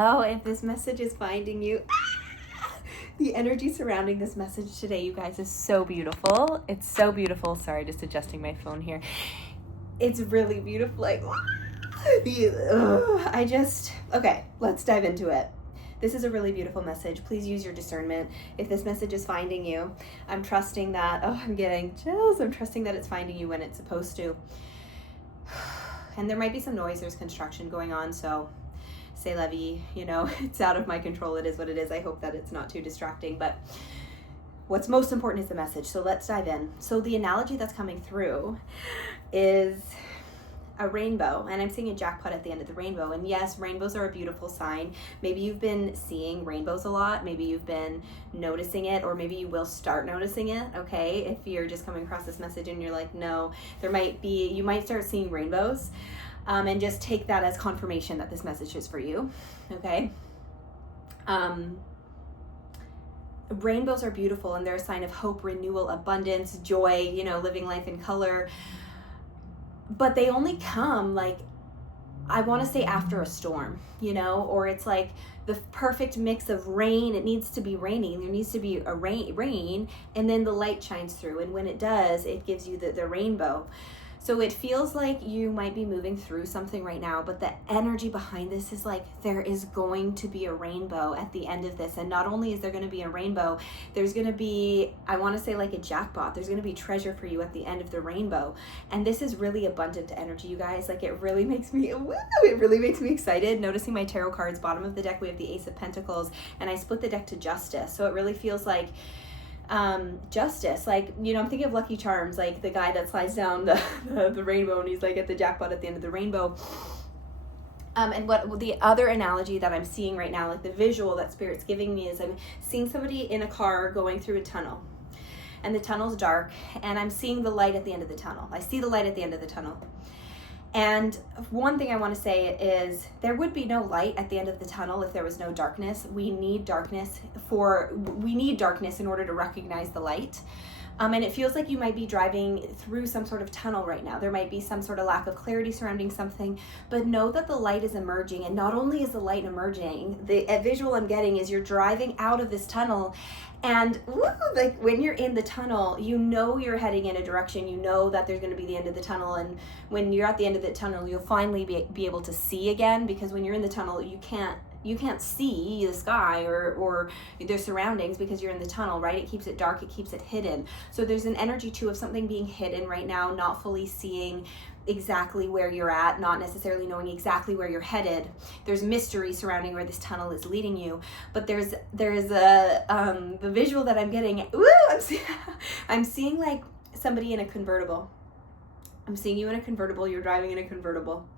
know if this message is finding you. The energy surrounding this message today, you guys, is so beautiful. It's so beautiful. Sorry, just adjusting my phone here. It's really beautiful. Like, okay, let's dive into it. This is a really beautiful message. Please use your discernment. If this message is finding you, I'm trusting that, I'm getting chills. I'm trusting that it's finding you when it's supposed to. And there might be some noise. There's construction going on, so c'est la vie, it's out of my control. It is what it is. I hope that it's not too distracting, but what's most important is the message. So let's dive in. So the analogy that's coming through is a rainbow, and I'm seeing a jackpot at the end of the rainbow. And yes, rainbows are a beautiful sign. Maybe you've been seeing rainbows a lot. Maybe you've been noticing it, or maybe you will start noticing it. Okay, if you're just coming across this message and you're like, no, you might start seeing rainbows. And just take that as confirmation that this message is for you, okay? Rainbows are beautiful, and they're a sign of hope, renewal, abundance, joy, living life in color. But they only come, I want to say after a storm, or it's like the perfect mix of rain. It needs to be raining. There needs to be a rain, and then the light shines through. And when it does, it gives you the rainbow. So it feels like you might be moving through something right now, but the energy behind this is like there is going to be a rainbow at the end of this. And not only is there going to be a rainbow, there's going to be, I want to say like a jackpot. There's going to be treasure for you at the end of the rainbow. And this is really abundant energy, you guys. Like it really makes me excited. Noticing my tarot cards, bottom of the deck, we have the Ace of Pentacles, and I split the deck to Justice. So it really feels like justice. I'm thinking of Lucky Charms, like the guy that slides down the rainbow and he's like at the jackpot at the end of the rainbow. And what the other analogy that I'm seeing right now, like the visual that Spirit's giving me, is I'm seeing somebody in a car going through a tunnel, and the tunnel's dark, and I'm seeing the light at the end of the tunnel. I see the light at the end of the tunnel. And one thing I want to say is there would be no light at the end of the tunnel if there was no darkness. We need darkness in order to recognize the light. And it feels like you might be driving through some sort of tunnel right now. There might be some sort of lack of clarity surrounding something, but know that the light is emerging. And not only is the light emerging, the visual I'm getting is you're driving out of this tunnel, and when you're in the tunnel, you're heading in a direction. You know that there's going to be the end of the tunnel, and when you're at the end of the tunnel, you'll finally be able to see again, because when you're in the tunnel, you can't see the sky or their surroundings because you're in the tunnel, right? It keeps it dark, it keeps it hidden. So there's an energy too of something being hidden right now, not fully seeing exactly where you're at, not necessarily knowing exactly where you're headed. There's mystery surrounding where this tunnel is leading you, but there's the visual that I'm getting. I'm seeing like somebody in a convertible. I'm seeing you in a convertible. You're driving in a convertible.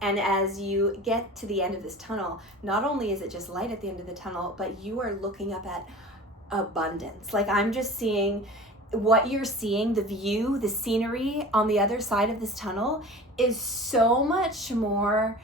And as you get to the end of this tunnel, not only is it just light at the end of the tunnel, but you are looking up at abundance. Like I'm just seeing what you're seeing, the view, the scenery on the other side of this tunnel is so much more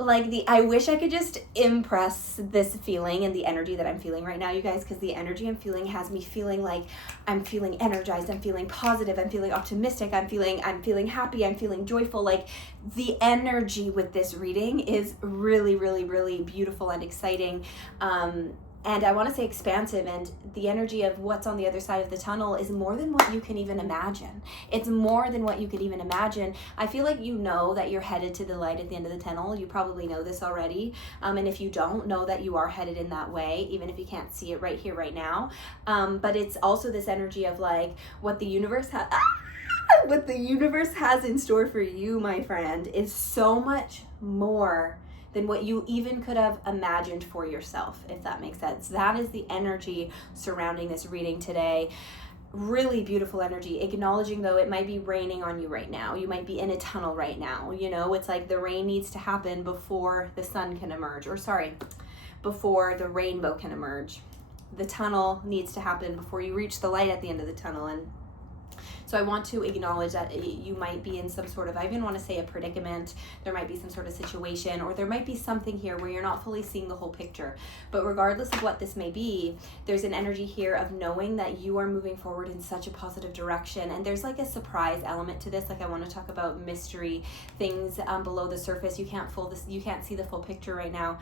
like I wish I could just impress this feeling and the energy that I'm feeling right now, you guys, because the energy I'm feeling has me feeling like I'm feeling energized, I'm feeling positive, I'm feeling optimistic, I'm feeling happy, I'm feeling joyful. Like the energy with this reading is really, really, really beautiful and exciting. And I want to say expansive, and the energy of what's on the other side of the tunnel is more than what you can even imagine. It's more than what you could even imagine. I feel like you know that you're headed to the light at the end of the tunnel. You probably know this already. And if you don't, know that you are headed in that way, even if you can't see it right here, right now. But it's also this energy of like what the universe has. What the universe has in store for you, my friend, is so much more than what you even could have imagined for yourself, if that makes sense. That is the energy surrounding this reading today. Really beautiful energy, acknowledging though it might be raining on you right now. You might be in a tunnel right now. It's like the rain needs to happen before the sun can emerge, before the rainbow can emerge. The tunnel needs to happen before you reach the light at the end of the tunnel. And so I want to acknowledge that you might be in some sort of, I even want to say a predicament. There might be some sort of situation, or there might be something here where you're not fully seeing the whole picture. But regardless of what this may be, there's an energy here of knowing that you are moving forward in such a positive direction. And there's like a surprise element to this. Like I want to talk about mystery things below the surface. You can't see the full picture right now.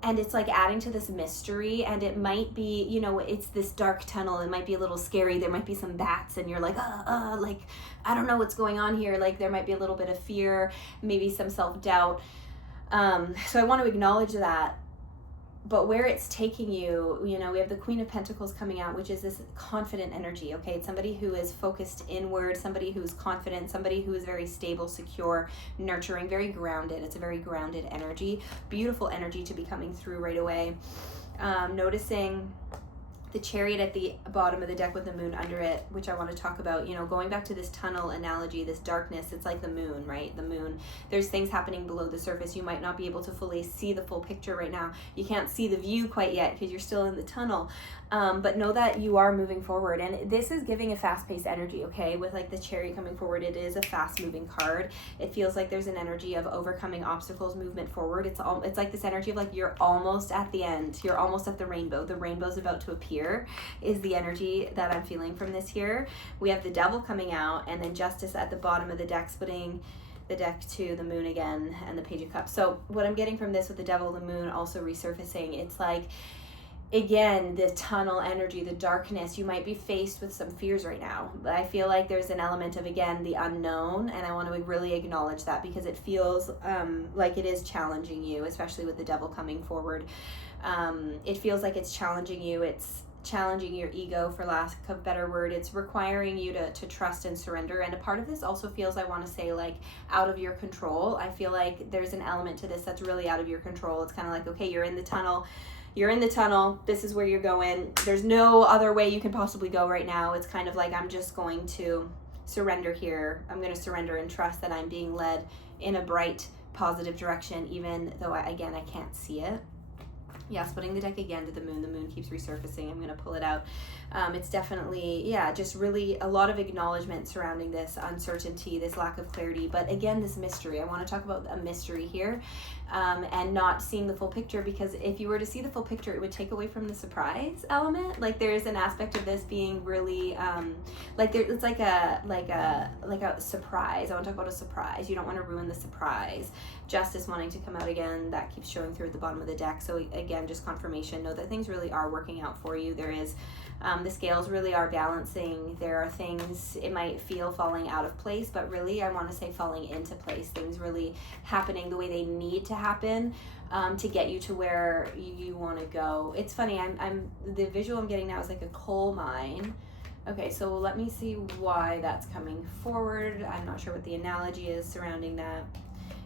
And it's like adding to this mystery, and it might be, you know, it's this dark tunnel. It might be a little scary. There might be some bats, and you're like, like, I don't know what's going on here. Like, there might be a little bit of fear, maybe some self-doubt. So I want to acknowledge that. But where it's taking you, you know, we have the Queen of Pentacles coming out, which is this confident energy, okay? It's somebody who is focused inward, somebody who's confident, somebody who is very stable, secure, nurturing, very grounded. It's a very grounded energy, beautiful energy to be coming through right away. Noticing the Chariot at the bottom of the deck with the moon under it, which I want to talk about, you know, going back to this tunnel analogy, this darkness, it's like the moon, right? The moon, there's things happening below the surface. You might not be able to fully see the full picture right now. You can't see the view quite yet because you're still in the tunnel. But know that you are moving forward, and this is giving a fast-paced energy, okay? With like the Chariot coming forward, it is a fast-moving card. It feels like there's an energy of overcoming obstacles, movement forward. It's like this energy of like you're almost at the end. You're almost at the rainbow. The rainbow's about to appear is the energy that I'm feeling from this here. We have the Devil coming out, and then Justice at the bottom of the deck, splitting the deck to the Moon again, and the Page of Cups. So what I'm getting from this with the Devil, the Moon also resurfacing, it's like, again, the tunnel energy, the darkness, you might be faced with some fears right now. But I feel like there's an element of, again, the unknown, and I want to really acknowledge that because it feels like it is challenging you, especially with the Devil coming forward. It feels like it's challenging you. It's challenging your ego, for lack of a better word. It's requiring you to trust and surrender. And a part of this also feels, I want to say, like out of your control. I feel like there's an element to this that's really out of your control. It's kind of like, okay, you're in the tunnel. You're in the tunnel. This is where you're going. There's no other way you can possibly go right now. It's kind of like, I'm just going to surrender here. I'm going to surrender and trust that I'm being led in a bright, positive direction, even though, I can't see it. Yeah, splitting the deck again to the Moon. The Moon keeps resurfacing. I'm going to pull it out. It's definitely, just really a lot of acknowledgement surrounding this uncertainty, this lack of clarity. But again, this mystery. I want to talk about a mystery here, and not seeing the full picture, because if you were to see the full picture, it would take away from the surprise element. Like, there's an aspect of this being really, it's like a surprise. I want to talk about a surprise. You don't want to ruin the surprise. Justice wanting to come out again, that keeps showing through at the bottom of the deck. So again, just confirmation. Know that things really are working out for you. There is, the scales really are balancing. There are things, it might feel falling out of place, but really I want to say falling into place. Things really happening the way they need to happen, to get you to where you want to go. It's funny, I'm the visual I'm getting now is like a coal mine. Okay, so let me see why that's coming forward. I'm not sure what the analogy is surrounding that.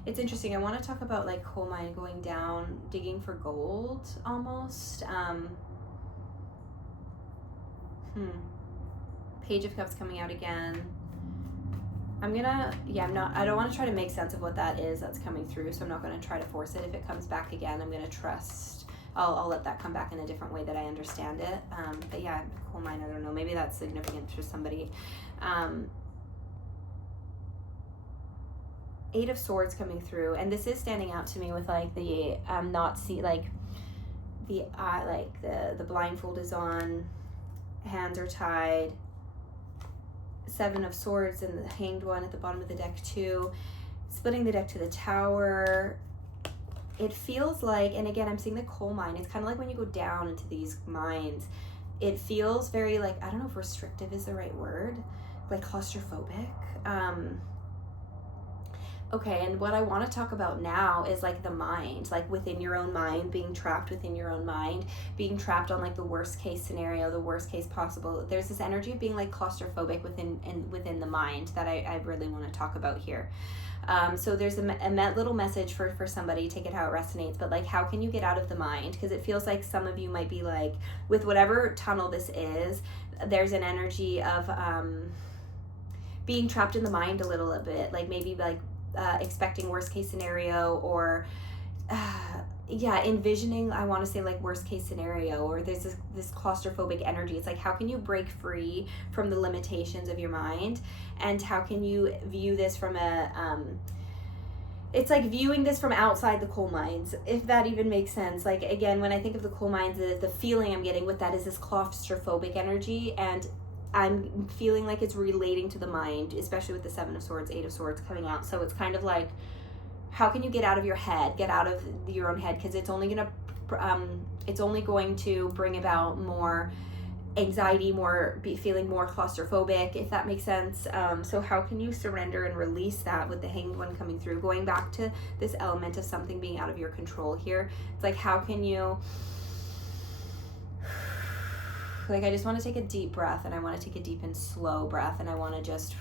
It's interesting. I want to talk about like coal mine going down, digging for gold almost. Page of Cups coming out again. I don't want to try to make sense of what that is that's coming through, so I'm not going to try to force it. If it comes back again, I'm going to trust. I'll let that come back in a different way that I understand it. But yeah, coal mine, I don't know. Maybe that's significant for somebody. Eight of Swords coming through, and this is standing out to me with like the the blindfold is on, hands are tied. Seven of Swords and the Hanged One at the bottom of the deck too. Splitting the deck to the Tower. It feels like, and again, I'm seeing the coal mine. It's kind of like when you go down into these mines, it feels very like, I don't know if restrictive is the right word, like claustrophobic. Okay, and what I want to talk about now is like the mind, like within your own mind, being trapped within your own mind, being trapped on like the worst case scenario, the worst case possible. There's this energy of being like claustrophobic within the mind that I really want to talk about here. So there's a little message for somebody, take it how it resonates, but like, how can you get out of the mind? Because it feels like some of you might be like, with whatever tunnel this is, there's an energy of being trapped in the mind a little bit, like maybe like expecting worst case scenario, or envisioning, I want to say like worst case scenario, or there's this claustrophobic energy. It's like, how can you break free from the limitations of your mind, and how can you view this from it's like viewing this from outside the coal mines, if that even makes sense. Like, again, when I think of the coal mines, the feeling I'm getting with that is this claustrophobic energy, and I'm feeling like it's relating to the mind, especially with the Seven of Swords, Eight of Swords coming out. So it's kind of like, how can you get out of your head, get out of your own head, because it's only going to bring about more anxiety, feeling more claustrophobic, if that makes sense. So how can you surrender and release that with the Hanged One coming through? Going back to this element of something being out of your control here. It's like, how can you, like, I just want to take a deep breath, and I want to take a deep and slow breath, and I want to just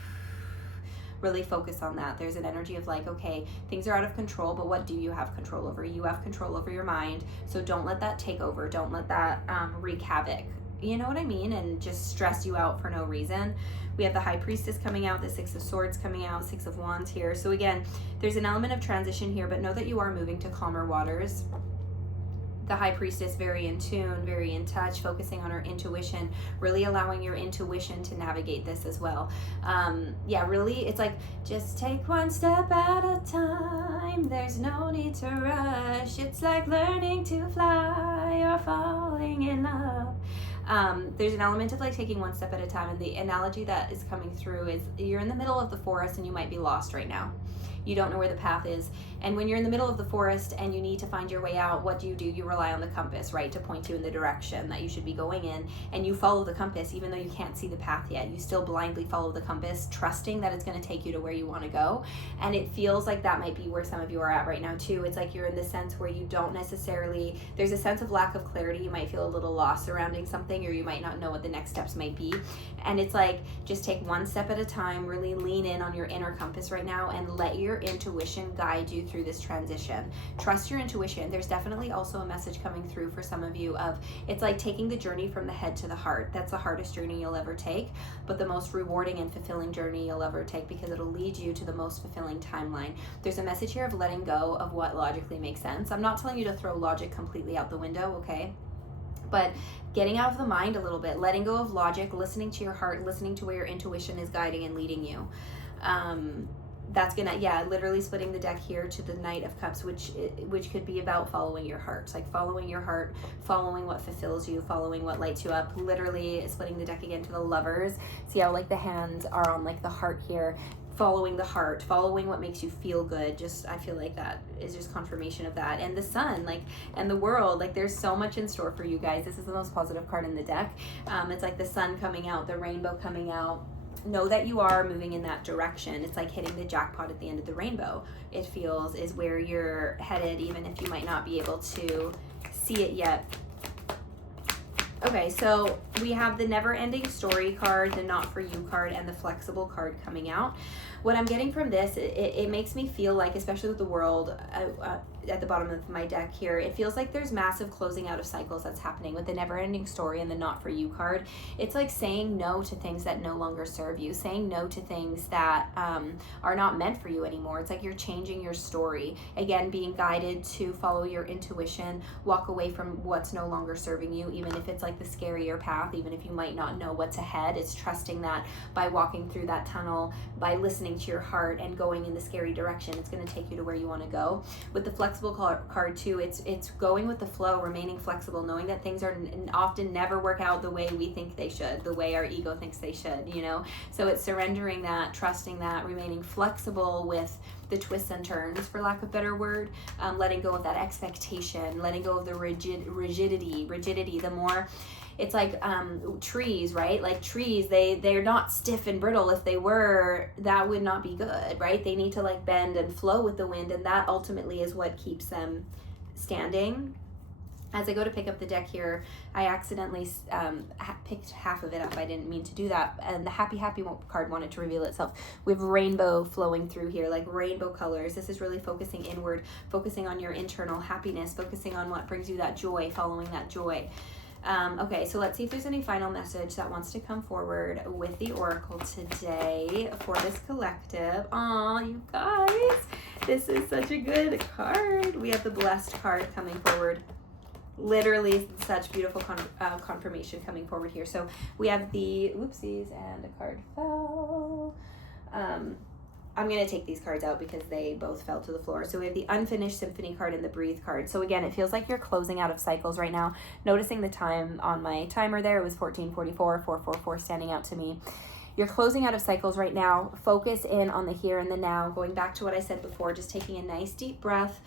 really focus on that. There's an energy of like, okay, things are out of control, but what do you have control over? You have control over your mind. So don't let that take over. Don't let that wreak havoc. You know what I mean? And just stress you out for no reason. We have the High Priestess coming out, the Six of Swords coming out, Six of Wands here. So again, there's an element of transition here, but know that you are moving to calmer waters. The High Priestess, very in tune, very in touch, focusing on her intuition, really allowing your intuition to navigate this as well. Yeah, really, it's like, just take one step at a time. There's no need to rush. It's like learning to fly or falling in love. There's an element of like taking one step at a time, and the analogy that is coming through is you're in the middle of the forest and you might be lost right now. You don't know where the path is. And when you're in the middle of the forest and you need to find your way out, what do? You rely on the compass, right, to point you in the direction that you should be going in. And you follow the compass, even though you can't see the path yet. You still blindly follow the compass, trusting that it's going to take you to where you want to go. And it feels like that might be where some of you are at right now too. It's like you're in the sense where you don't necessarily, there's a sense of lack of clarity. You might feel a little lost surrounding something, or you might not know what the next steps might be. And it's like, just take one step at a time, really lean in on your inner compass right now, and let your intuition guide you through this transition. Trust your intuition. There's definitely also a message coming through for some of you of, it's like taking the journey from the head to the heart. That's the hardest journey you'll ever take, but the most rewarding and fulfilling journey you'll ever take, because it'll lead you to the most fulfilling timeline. There's a message here of letting go of what logically makes sense. I'm not telling you to throw logic completely out the window, okay? But getting out of the mind a little bit, letting go of logic, listening to your heart, listening to where your intuition is guiding and leading you. That's gonna, yeah, literally splitting the deck here to the Knight of Cups, which could be about following your heart. It's like following your heart, following what fulfills you, following what lights you up. Literally splitting the deck again to the Lovers. See how like the hands are on like the heart here. Following the heart, following what makes you feel good. Just, I feel like that is just confirmation of that. And the Sun, like, and the World, like, there's so much in store for you guys. This is the most positive card in the deck. It's like the sun coming out, the rainbow coming out. Know that you are moving in that direction. It's like hitting the jackpot at the end of the rainbow. It feels is where you're headed, even if you might not be able to see it yet. Okay, so we have the Never Ending Story card, the Not For You card, and the Flexible card coming out. What I'm getting from this, it makes me feel like, especially with the World at the bottom of my deck here, it feels like there's massive closing out of cycles that's happening with the Never Ending Story and the Not For You card. It's like saying no to things that no longer serve you, saying no to things that are not meant for you anymore. It's like you're changing your story. Again, being guided to follow your intuition, walk away from what's no longer serving you, even if it's like the scarier path, even if you might not know what's ahead. It's trusting that by walking through that tunnel, by listening to your heart and going in the scary direction, it's going to take you to where you want to go. With the Flexible card too, it's going with the flow, remaining flexible, knowing that things are often never work out the way we think they should, the way our ego thinks they should, you know? So it's surrendering that, trusting that, remaining flexible with the twists and turns, for lack of a better word, letting go of that expectation, letting go of the rigidity. The more, it's like trees, right? Like trees, they're not stiff and brittle. If they were, that would not be good, right? They need to like bend and flow with the wind, and that ultimately is what keeps them standing. As I go to pick up the deck here, I accidentally picked half of it up. I didn't mean to do that. And the Happy card wanted to reveal itself. We have rainbow flowing through here, like rainbow colors. This is really focusing inward, focusing on your internal happiness, focusing on what brings you that joy, following that joy. Okay, so let's see if there's any final message that wants to come forward with the Oracle today for this collective. Aw, you guys, this is such a good card. We have the Blessed card coming forward. Literally such beautiful confirmation coming forward here. So we have the oopsies, and a card fell. I'm going to take these cards out because they both fell to the floor. So we have the Unfinished Symphony card and the Breathe card. So again, it feels like you're closing out of cycles right now. Noticing the time on my timer there, it was 14:44, 444 standing out to me. You're closing out of cycles right now. Focus in on the here and the now. Going back to what I said before, just taking a nice deep breath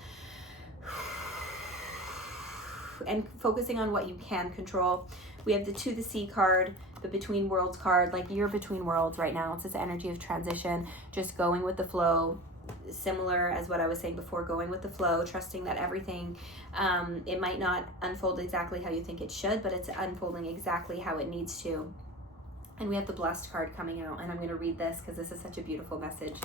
and focusing on what you can control. We have the To the Sea card, the Between Worlds card. Like, you're between worlds right now. It's this energy of transition, just going with the flow. Similar as what I was saying before, going with the flow, trusting that everything, it might not unfold exactly how you think it should, but it's unfolding exactly how it needs to. And we have the Blessed card coming out, and I'm going to read this because this is such a beautiful message.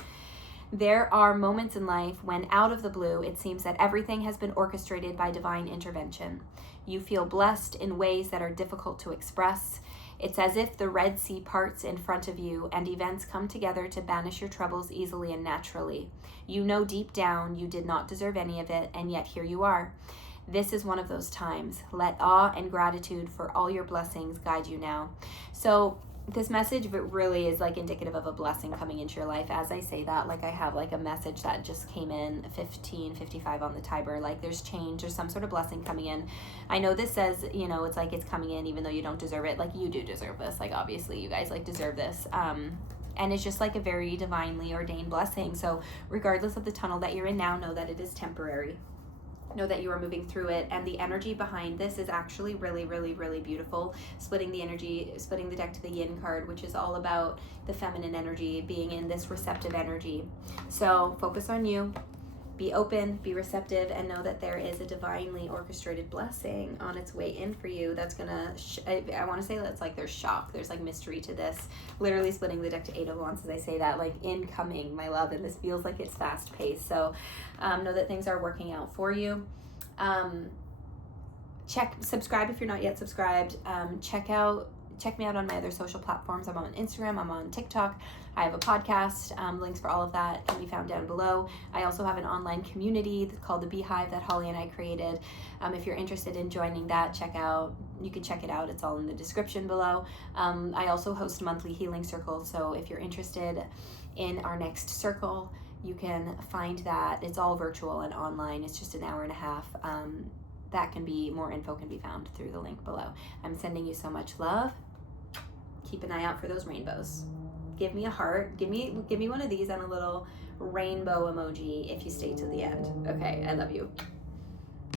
There are moments in life when out of the blue, it seems that everything has been orchestrated by divine intervention. You feel blessed in ways that are difficult to express. It's as if the Red Sea parts in front of you and events come together to banish your troubles easily and naturally. You know deep down you did not deserve any of it, and yet here you are. This is one of those times. Let awe and gratitude for all your blessings guide you now. So this message really is like indicative of a blessing coming into your life. As I say that, like I have like a message that just came in 15:55 on the timer. Like there's change, there's some sort of blessing coming in. I know this says, you know, it's like it's coming in even though you don't deserve it. Like you do deserve this. Like obviously you guys like deserve this. And it's just like a very divinely ordained blessing. So regardless of the tunnel that you're in now, know that it is temporary. Know that you are moving through it, and the energy behind this is actually really, really, really beautiful. Splitting the energy, splitting the deck to the Yin card, which is all about the feminine energy, being in this receptive energy. So focus on you, be open, be receptive, and know that there is a divinely orchestrated blessing on its way in for you. That's gonna, I want to say that's like there's shock, there's like mystery to this. Literally splitting the deck to 8 of Wands as I say that, like incoming, my love, and this feels like it's fast paced. So know that things are working out for you. Subscribe if you're not yet subscribed. Check me out on my other social platforms. I'm on Instagram, I'm on TikTok, I have a podcast. Links for all of that can be found down below. I also have an online community called the Beehive that Holly and I created. If you're interested in joining that, you can check it out. It's all in the description below. I also host monthly healing circles, so if you're interested in our next circle, you can find that. It's all virtual and online. It's just an hour and a half. More info can be found through the link below. I'm sending you so much love. Keep an eye out for those rainbows. Give me a heart. Give me one of these and a little rainbow emoji if you stay to the end. Okay, I love you.